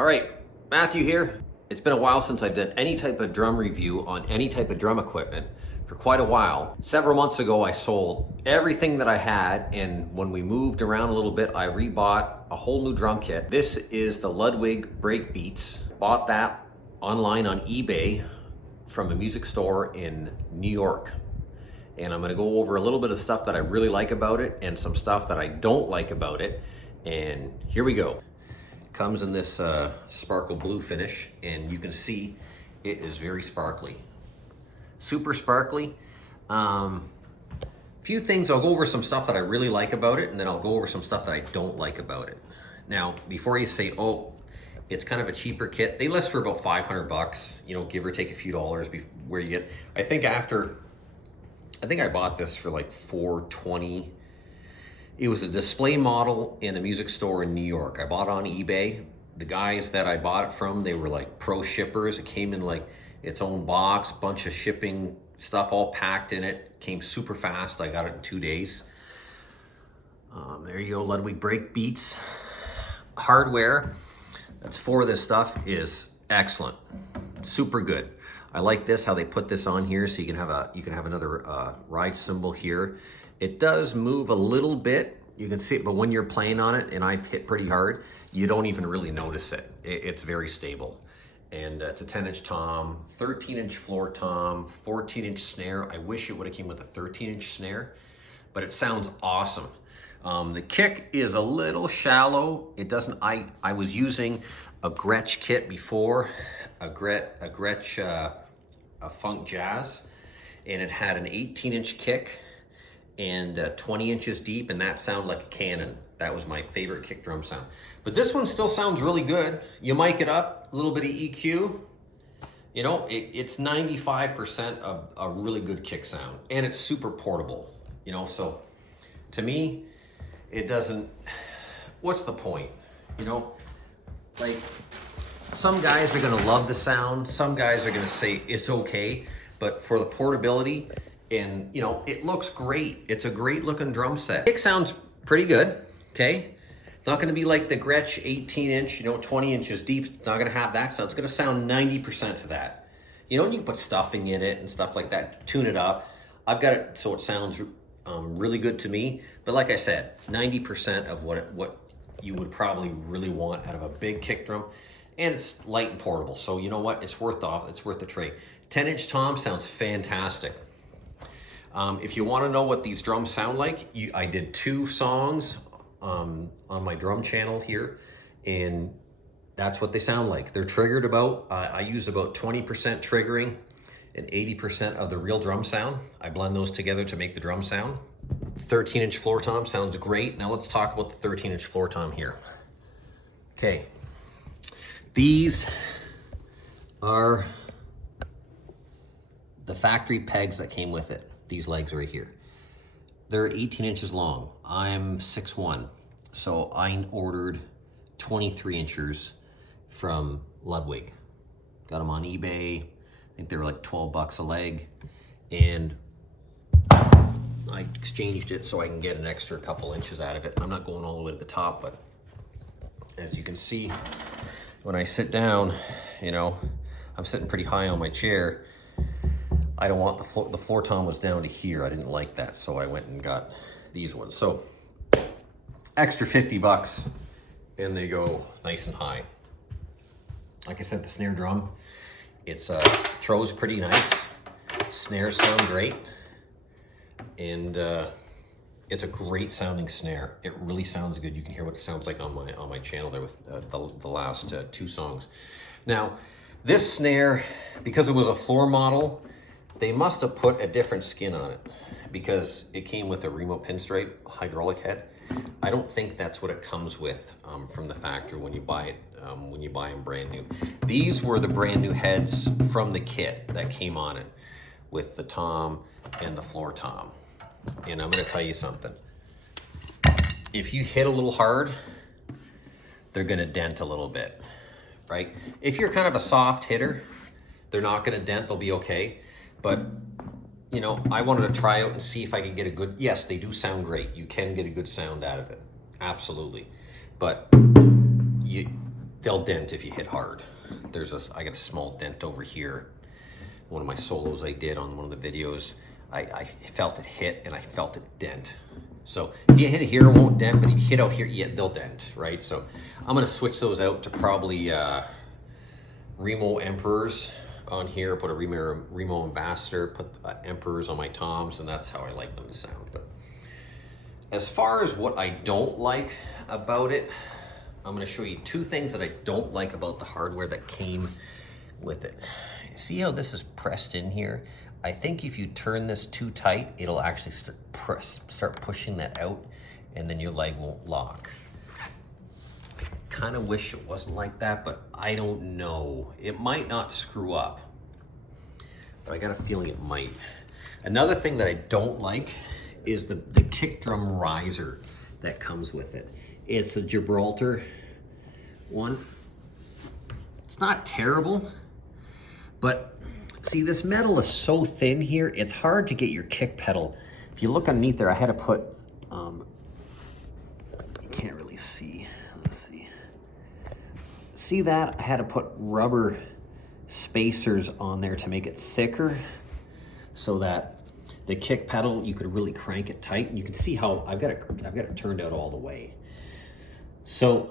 All right, Matthew here. It's been a while since I've done any type of drum review on any type of drum equipment for quite a while. Several months ago, I sold everything that I had, and when we moved around a little bit, I rebought a whole new drum kit. This is the Ludwig BreakBeats. Bought that online on eBay from a music store in New York. And I'm gonna go over a little bit of stuff that I really like about it and some stuff that I don't like about it. And here we go. Comes in this sparkle blue finish, and you can see it is very sparkly. Super sparkly. Few things, I'll go over some stuff that I really like about it, and then I'll go over some stuff that I don't like about it. Now, before you say, oh, it's kind of a cheaper kit, they list for about 500 bucks, you know, give or take a few dollars where you get, I think I bought this for like $420. It was a display model in a music store in New York. I bought it on eBay. The guys that I bought it from, they were like pro shippers. It came in like its own box, bunch of shipping stuff all packed in it. Came super fast. I got it in 2 days. There you go, Ludwig BreakBeats. Hardware that's for this stuff is excellent. Super good. I like this, how they put this on here so you can have another ride cymbal here. It does move a little bit, you can see it, but when you're playing on it and I hit pretty hard, you don't even really notice it. It's very stable. And it's a 10-inch tom, 13-inch floor tom, 14-inch snare. I wish it would have came with a 13-inch snare, but it sounds awesome. The kick is a little shallow. It doesn't, I was using a Gretsch kit before, a Funk Jazz, and it had an 18-inch kick and 20 inches deep, and that sounded like a cannon. That was my favorite kick drum sound. But this one still sounds really good. You mic it up, a little bit of EQ. You know, it's 95% of a really good kick sound, and it's super portable. You know, so to me, it doesn't, what's the point? You know, like some guys are gonna love the sound, some guys are gonna say it's okay, but for the portability, and you know, it looks great. It's a great looking drum set. Kick sounds pretty good, okay? It's not gonna be like the Gretsch 18-inch, you know, 20 inches deep. It's not gonna have that sound. It's gonna sound 90% of that. You know, and you can put stuffing in it and stuff like that, tune it up. I've got it so it sounds really good to me. But like I said, 90% of what you would probably really want out of a big kick drum, and it's light and portable. So you know what? It's worth the trade. 10-inch tom sounds fantastic. If you want to know what these drums sound like, I did 2 songs on my drum channel here, and that's what they sound like. They're triggered about, I use about 20% triggering and 80% of the real drum sound. I blend those together to make the drum sound. 13-inch floor tom sounds great. Now let's talk about the 13-inch floor tom here. Okay, these are the factory pegs that came with it. These legs right here. They're 18 inches long. I'm 6'1", so I ordered 23 inchers from Ludwig. Got them on eBay. I think they were like 12 bucks a leg, and I exchanged it so I can get an extra couple inches out of it. I'm not going all the way to the top, but as you can see, when I sit down, you know, I'm sitting pretty high on my chair. I don't want the floor tom was down to here. I didn't like that, so I went and got these ones. So extra 50 bucks, and they go nice and high. Like I said, the snare drum, it's throws pretty nice. Snares sound great, and it's a great sounding snare. It really sounds good. You can hear what it sounds like on my channel there with the last 2 songs. Now, this snare, because it was a floor model, they must have put a different skin on it because it came with a Remo pinstripe hydraulic head. I don't think that's what it comes with from the factory when you buy it, when you buy them brand new. These were the brand new heads from the kit that came on it with the tom and the floor tom. And I'm gonna tell you something. If you hit a little hard, they're gonna dent a little bit, right? If you're kind of a soft hitter, they're not gonna dent, they'll be okay. But, you know, I wanted to try out and see if I could get a good, yes, they do sound great. You can get a good sound out of it, absolutely. But they'll dent if you hit hard. I got a small dent over here. One of my solos I did on one of the videos, I felt it hit and I felt it dent. So if you hit it here, it won't dent, but if you hit out here, yeah, they'll dent, right? So I'm gonna switch those out to probably Remo Emperors on here, put a Remo Ambassador, put Emperors on my toms, and that's how I like them to sound. But as far as what I don't like about it, I'm gonna show you two things that I don't like about the hardware that came with it. See how this is pressed in here? I think if you turn this too tight, it'll actually start pushing that out, and then your leg won't lock. I kind of wish it wasn't like that, but I don't know. It might not screw up, but I got a feeling it might. Another thing that I don't like is the kick drum riser that comes with it. It's a Gibraltar one. It's not terrible, but see, this metal is so thin here, it's hard to get your kick pedal. If you look underneath there, I had to put, you can't really see, let's see. See that? I had to put rubber spacers on there to make it thicker so that the kick pedal, you could really crank it tight. And you can see how I've got it turned out all the way. So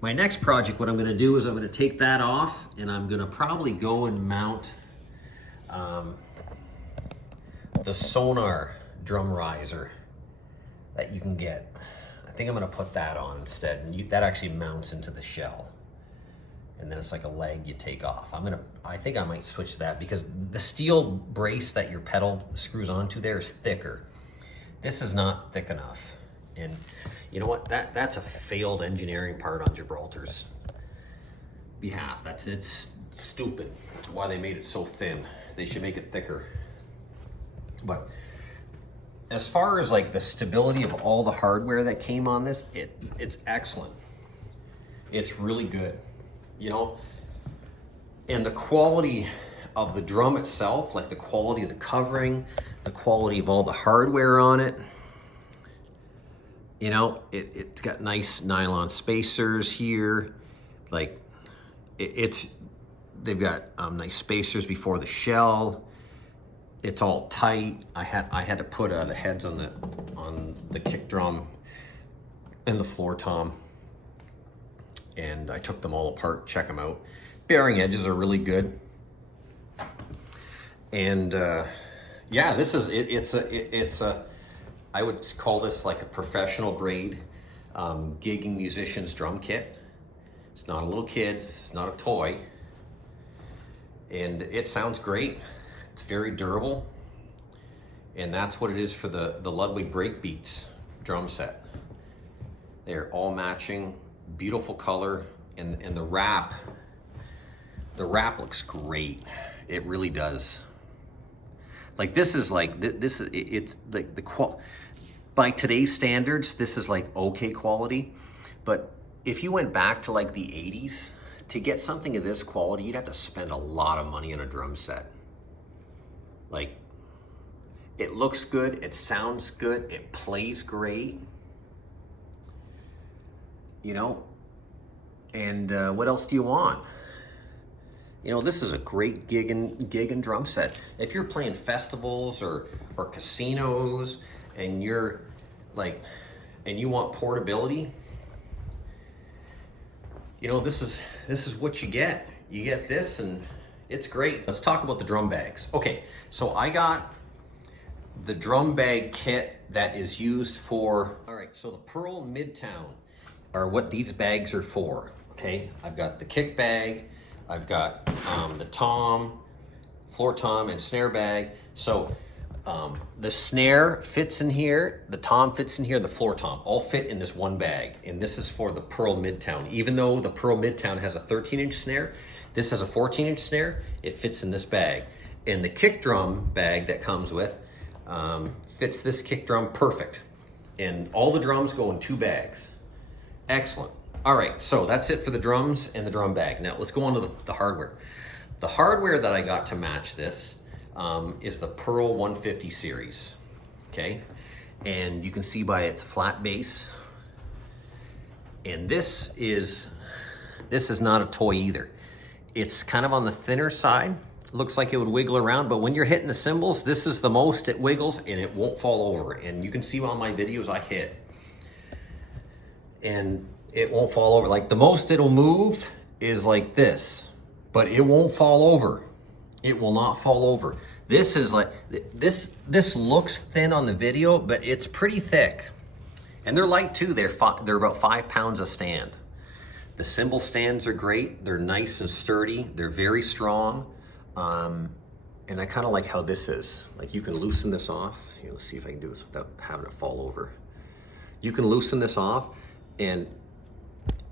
my next project, what I'm gonna do is I'm gonna take that off and I'm gonna probably go and mount the Sonar drum riser that you can get. I think I'm gonna put that on instead, and that actually mounts into the shell. And then it's like a leg you take off. I think I might switch to that because the steel brace that your pedal screws onto there is thicker. This is not thick enough. And you know what? That's a failed engineering part on Gibraltar's behalf. It's stupid why they made it so thin. They should make it thicker. But as far as like the stability of all the hardware that came on this, it's excellent. It's really good, you know? And the quality of the drum itself, like the quality of the covering, the quality of all the hardware on it, you know, it's got nice nylon spacers here. Like they've got nice spacers before the shell. It's all tight. I had to put the heads on the kick drum and the floor tom, and I took them all apart, check them out. Bearing edges are really good. And yeah, this is it's a I would call this like a professional grade gigging musician's drum kit. It's not a little kid's, it's not a toy. And it sounds great. It's very durable. And that's what it is for the Ludwig BreakBeats drum set. They're all matching, beautiful color, and the wrap looks great. It really does. Like this is like, it's like by today's standards, this is like okay quality. But if you went back to like the 80s, to get something of this quality, you'd have to spend a lot of money on a drum set. Like, it looks good, it sounds good, it plays great. You know, and what else do you want? You know, this is a great gig and drum set. If you're playing festivals or casinos and you're like, and you want portability, you know, this is what you get. You get this and it's great. Let's talk about the drum bags. Okay, so I got the drum bag kit that is used for, all right, so the Pearl Midtown are what these bags are for, okay? I've got the kick bag, I've got the tom, floor tom, and snare bag. So the snare fits in here, the tom fits in here, the floor tom, all fit in this one bag. And this is for the Pearl Midtown. Even though the Pearl Midtown has a 13-inch snare, this has a 14-inch snare, it fits in this bag. And the kick drum bag that comes with fits this kick drum perfect. And all the drums go in 2 bags. Excellent. All right, so that's it for the drums and the drum bag. Now let's go on to the hardware. The hardware that I got to match this is the Pearl 150 series, okay? And you can see by its flat base And this is not a toy either. It's kind of on the thinner side. Looks like it would wiggle around, but when you're hitting the cymbals, this is the most it wiggles and it won't fall over. And you can see on my videos I hit. And it won't fall over. Like the most it'll move is like this, but it won't fall over. It will not fall over. This is like, this looks thin on the video, but it's pretty thick. And they're light too. They're about 5 pounds a stand. The cymbal stands are great. They're nice and sturdy. They're very strong. And I kind of like how this is. Like you can loosen this off. Here, let's see if I can do this without having it fall over. You can loosen this off and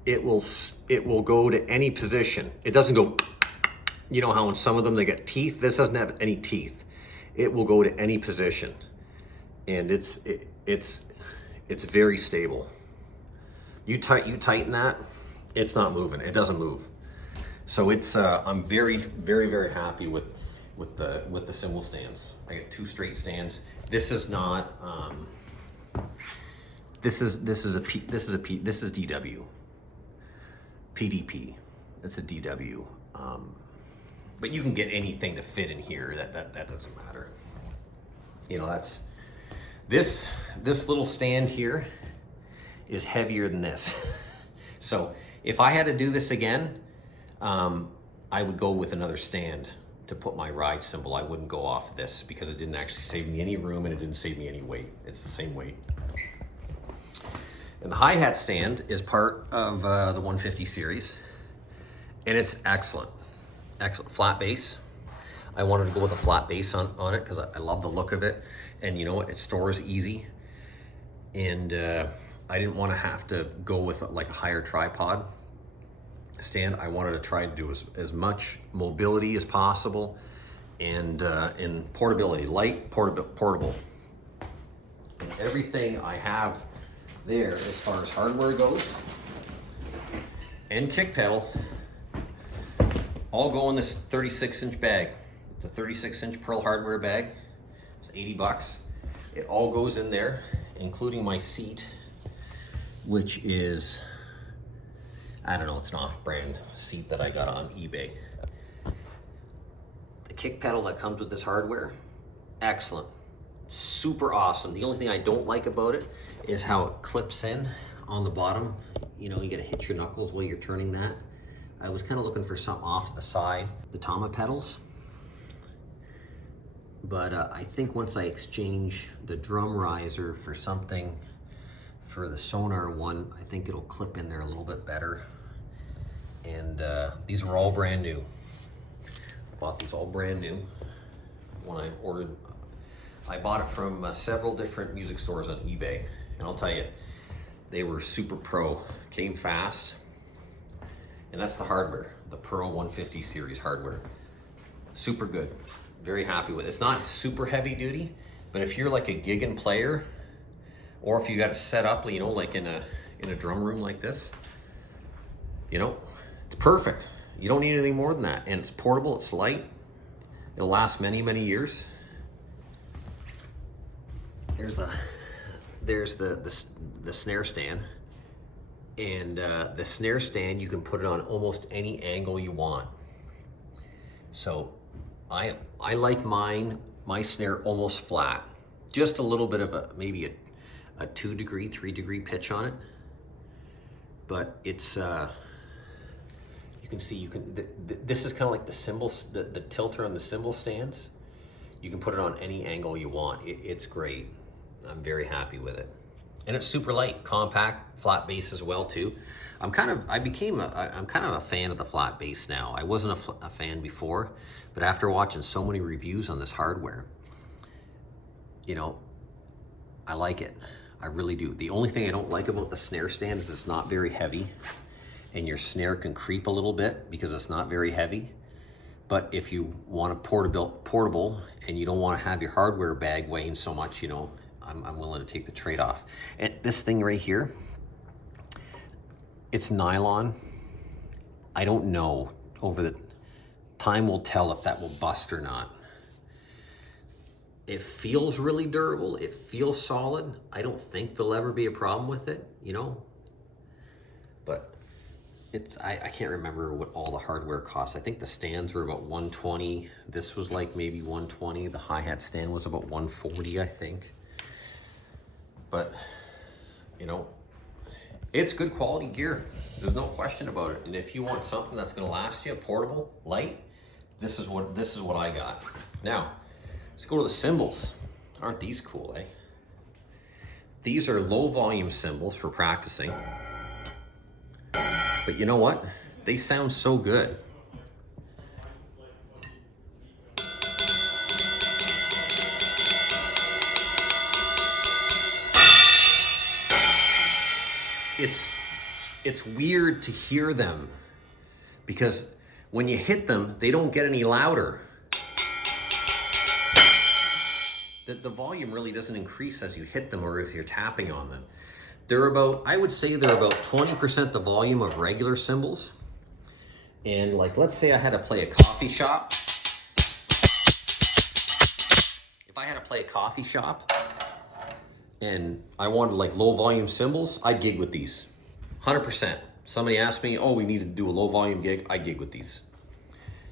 it will go to any position. It doesn't go, you know how in some of them they get teeth? This doesn't have any teeth. It will go to any position. And it's very stable. You tighten that, it's not moving. It doesn't move. So it's I'm very happy with the cymbal stands. I get 2 straight stands. This is not this is DW. PDP. It's a DW. But you can get anything to fit in here. That doesn't matter. You know, that's this little stand here is heavier than this. So if I had to do this again, I would go with another stand to put my ride cymbal. I wouldn't go off this because it didn't actually save me any room and it didn't save me any weight. It's the same weight. And the hi-hat stand is part of the 150 series, and it's excellent. Excellent flat bass. I wanted to go with a flat bass on it because I love the look of it, and you know what? It stores easy, and I didn't want to have to go with like a higher tripod stand. I wanted to try to do as much mobility as possible and portability, light, portable. And everything I have there as far as hardware goes and kick pedal all go in this 36-inch bag. It's a 36-inch Pearl hardware bag. It's 80 bucks. It all goes in there, including my seat, which is, I don't know, it's an off-brand seat that I got on eBay. The kick pedal that comes with this hardware, excellent. Super awesome. The only thing I don't like about it is how it clips in on the bottom. You know, you gotta hit your knuckles while you're turning that. I was kind of looking for something off to the side, the Tama pedals. But I think once I exchange the drum riser for something for the Sonar one, I think it'll clip in there a little bit better. And these were all brand new. I bought these all brand new when I ordered. I bought it from several different music stores on eBay, and I'll tell you, they were super pro, came fast, and that's the hardware, the Pro 150 series hardware. Super good, very happy with it. It's not super heavy duty, but if you're like a gigging player, or if you got it set up, you know, like in a drum room like this, you know, it's perfect. You don't need anything more than that, and it's portable, it's light, it'll last many, many years. There's the snare stand, and the snare stand, you can put it on almost any angle you want. So I like my snare almost flat, just a little bit of maybe a 2 degree, 3 degree pitch on it, but it's you can see this is kind of like the cymbals, the tilter on the cymbal stands. You can put it on any angle you want. It's great. I'm very happy with it. And it's super light, compact, flat bass as well too. I'm kind of a fan of the flat bass now. I wasn't a fan before, but after watching so many reviews on this hardware, you know, I like it. I really do. The only thing I don't like about the snare stand is it's not very heavy, and your snare can creep a little bit because it's not very heavy. But if you want a portable and you don't want to have your hardware bag weighing so much, you know, I'm willing to take the trade-off. And this thing right here, it's nylon. I don't know. Over the time will tell if that will bust or not. It feels really durable. It feels solid. I don't think there'll ever be a problem with it, you know. but it's, I can't remember what all the hardware costs. I think the stands were about 120. This was like maybe 120. The hi-hat stand was about 140, I think. But, you know, it's good quality gear. There's no question about it. And if you want something that's gonna last you, portable, light, this is what I got. Now, let's go to the cymbals. Aren't these cool, eh? These are low volume cymbals for practicing. But you know what? They sound so good. It's weird to hear them because when you hit them, they don't get any louder. The volume really doesn't increase as you hit them or if you're tapping on them. They're about, I would say they're about 20% the volume of regular cymbals. And like, let's say I had to play a coffee shop. If I had to play a coffee shop and I wanted like low volume cymbals, I'd gig with these, 100%. Somebody asked me, oh, we need to do a low volume gig, I gig with these.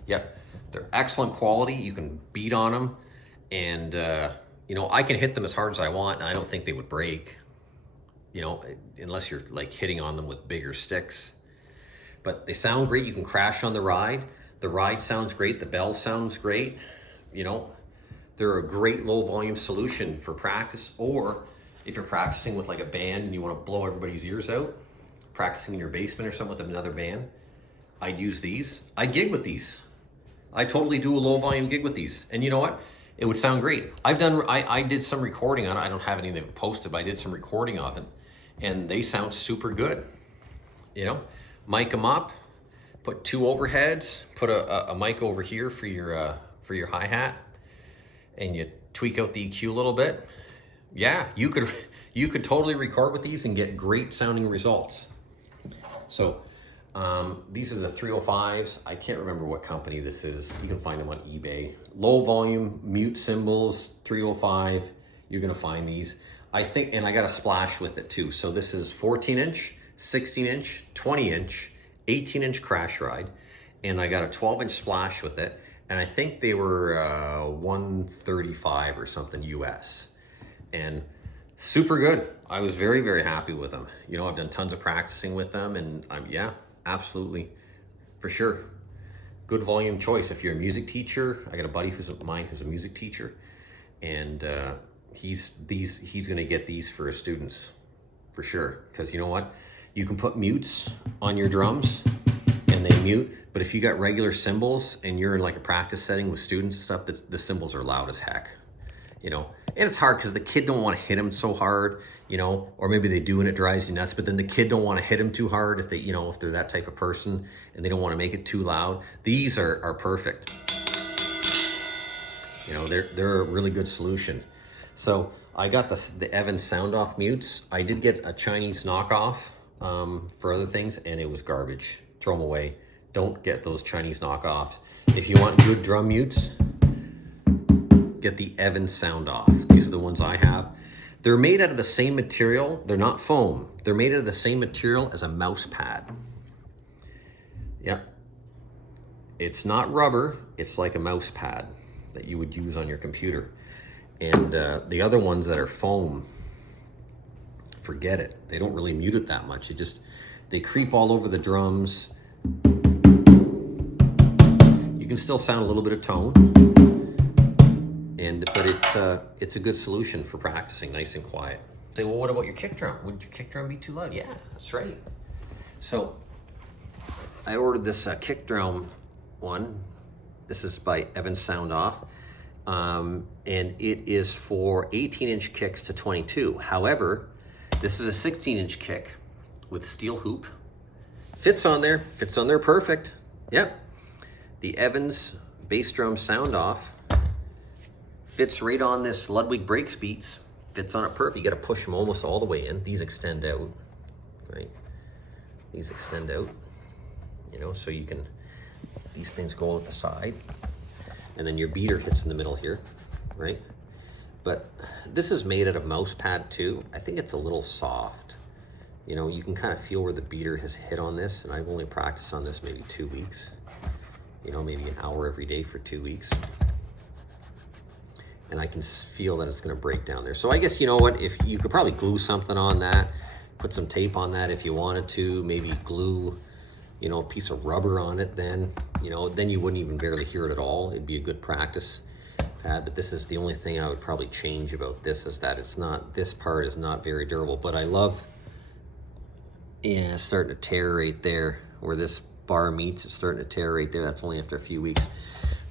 Yep, they're excellent quality. You can beat on them. And, you know, I can hit them as hard as I want and I don't think they would break. You know, unless you're like hitting on them with bigger sticks. But they sound great. You can crash on the ride. The ride sounds great. The bell sounds great. You know, they're a great low volume solution for practice. Or if you're practicing with like a band and you want to blow everybody's ears out, practicing in your basement or something with another band, I'd use these. I gig with these. I totally do a low volume gig with these. And you know what? It would sound great. I did some recording on it. I don't have anything posted, but I did some recording of it. And they sound super good. You know, mic them up, put two overheads, put a mic over here for your hi-hat, and you tweak out the EQ a little bit. Yeah, you could totally record with these and get great sounding results. So these are the 305s. I can't remember what company this is. You can find them on eBay. Low volume mute cymbals, 305. You're gonna find these. I think, and I got a splash with it too. So this is 14 inch, 16 inch, 20 inch, 18 inch crash ride. And I got a 12-inch splash with it. And I think they were 135 or something US. And super good. I was very, very happy with them. You know, I've done tons of practicing with them and yeah, absolutely, for sure. Good volume choice. If you're a music teacher, I got a buddy who's a music teacher, and he's gonna get these for his students for sure. Because you know what? You can put mutes on your drums and they mute, but if you got regular cymbals and you're in like a practice setting with students and stuff, the cymbals are loud as heck. You know, and it's hard because the kid don't want to hit them so hard, you know, or maybe they do and it drives you nuts, but then the kid don't want to hit them too hard if they, you know, if they're that type of person and they don't want to make it too loud. These are perfect. You know, they're a really good solution. So I got the Evans sound off mutes. I did get a Chinese knockoff for other things and it was garbage. Throw them away. Don't get those Chinese knockoffs. If you want good drum mutes, get the Evans sound off. These are the ones I have. They're made out of the same material. They're not foam. They're made out of the same material as a mouse pad. Yep. It's not rubber. It's like a mouse pad that you would use on your computer. And the other ones that are foam, forget it. They don't really mute it that much. They creep all over the drums. You can still sound a little bit of tone. But it's a good solution for practicing, nice and quiet. Say, well, what about your kick drum? Would your kick drum be too loud? Yeah, that's right. So I ordered this kick drum one. This is by Evans Sound Off. And it is for 18-inch kicks to 22. However, this is a 16-inch kick with steel hoop. Fits on there perfect. Yep. The Evans bass drum Sound Off fits right on this Ludwig BreakBeats. Fits on it perfect. You got to push them almost all the way in. These extend out, right? These extend out, you know, so you can, these things go at the side. And then your beater fits in the middle here, right? But this is made out of mouse pad too. I think it's a little soft. You know, you can kind of feel where the beater has hit on this, and I've only practiced on this maybe 2 weeks. You know, maybe an hour every day for 2 weeks. And I can feel that it's gonna break down there. So I guess, you know what, if you could probably glue something on that, put some tape on that if you wanted to, maybe glue, you know, a piece of rubber on it, then, you know, then you wouldn't even barely hear it at all. It'd be a good practice pad. But this is the only thing I would probably change about this, is that it's not, this part is not very durable. But I love, yeah, it's starting to tear right there where this bar meets. It's starting to tear right there. That's only after a few weeks.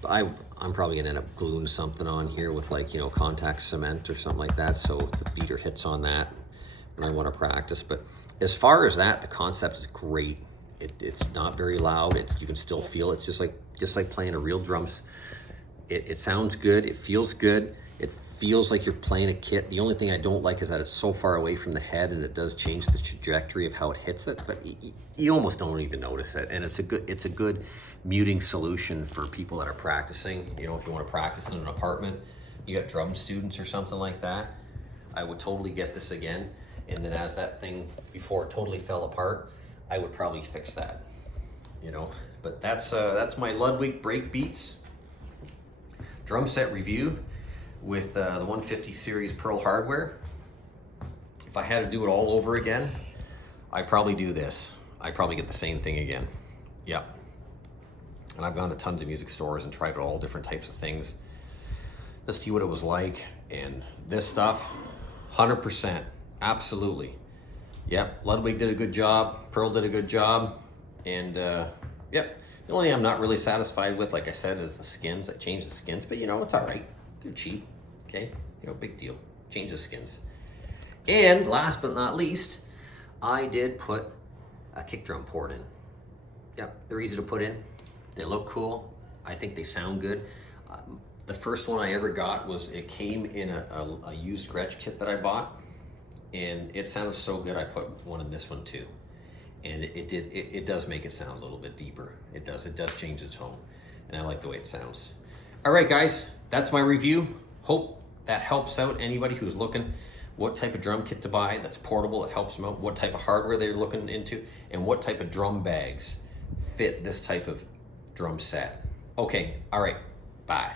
But I'm probably gonna end up gluing something on here with, like, you know, contact cement or something like that, so the beater hits on that when I want to practice. But as far as that, the concept is great. It's not very loud. You can still feel it. It's just like playing a real drums. It sounds good. It feels good. It feels like you're playing a kit. The only thing I don't like is that it's so far away from the head, and it does change the trajectory of how it hits it. But you almost don't even notice it. And it's a good muting solution for people that are practicing. You know, if you want to practice in an apartment, you got drum students or something like that, I would totally get this again. And then as that thing, before it totally fell apart, I would probably fix that, you know. But that's my Ludwig BreakBeats drum set review with the 150 series Pearl hardware. If I had to do it all over again, I'd probably do this. I'd probably get the same thing again. Yep. And I've gone to tons of music stores and tried all different types of things to see what it was like. And this stuff, 100%, absolutely. Yep, Ludwig did a good job, Pearl did a good job, and yep. The only thing I'm not really satisfied with, like I said, is the skins. I changed the skins, but you know, it's all right. They're cheap, okay? You know, big deal. Change the skins. And last but not least, I did put a kick drum port in. Yep, they're easy to put in. They look cool. I think they sound good. The first one I ever got it came in a used Gretsch kit that I bought, and it sounds so good. I put one in this one too, and it does make it sound a little bit deeper. It does change the tone, and I like the way it sounds. All right, guys, that's my review. Hope that helps out anybody who's looking what type of drum kit to buy that's portable. It helps them out. What type of hardware they're looking into, and what type of drum bags fit this type of drum set. Okay, all right, bye.